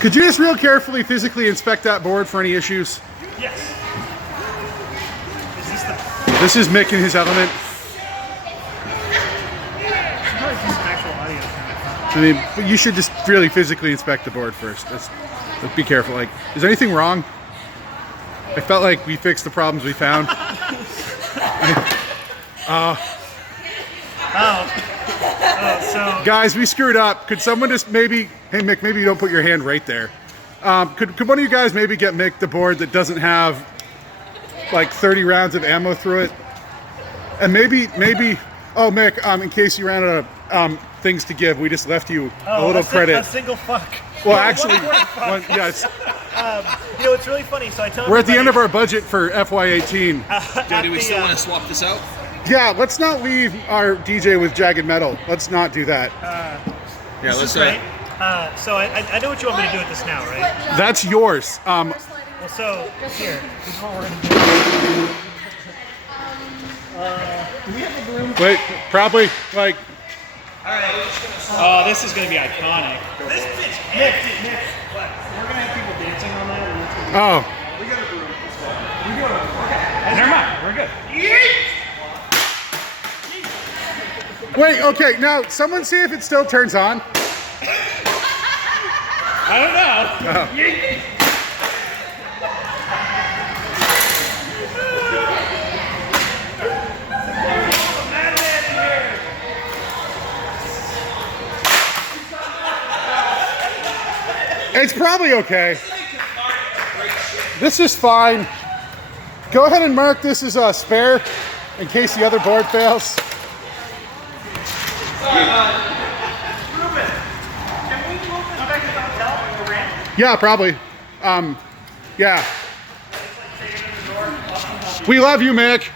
Could you just real carefully physically inspect that board for any issues? Yes. Is this the... This is Mick in his element. I mean, but you should just really physically inspect the board first. Let's be careful. Like, is there anything wrong? I felt like we fixed the problems we found. So guys, we screwed up. Could someone just maybe, hey Mick, maybe you don't put your hand right there. Could one of you guys maybe get Mick the board that doesn't have like 30 rounds of ammo through it? And maybe, oh Mick, in case you ran out of things to give, we just left you a little credit. A single fuck. Well, actually, yeah, you know, it's really funny. So I tell we're at the end of our budget for FY18. Do we still want to swap this out? Yeah, let's not leave our DJ with jagged metal. Let's not do that. Yeah, let's. So I know what you want me to do with this now, right? That's yours. Well, so here. This is what we're gonna do. Do we have the room? Wait, probably like. All right. Oh, this is gonna be iconic. This bitch. Nick. What? We're gonna have people dancing on that. Oh. We got a room. We got a room. Okay. Never mind. We're good. Wait, okay, now someone see if it still turns on. I don't know. Oh. It's probably okay. This is fine. Go ahead and mark this as a spare in case the other board fails. Ruben, can we move this back to the hotel or ramp? Yeah, probably. Yeah. We love you, Mick.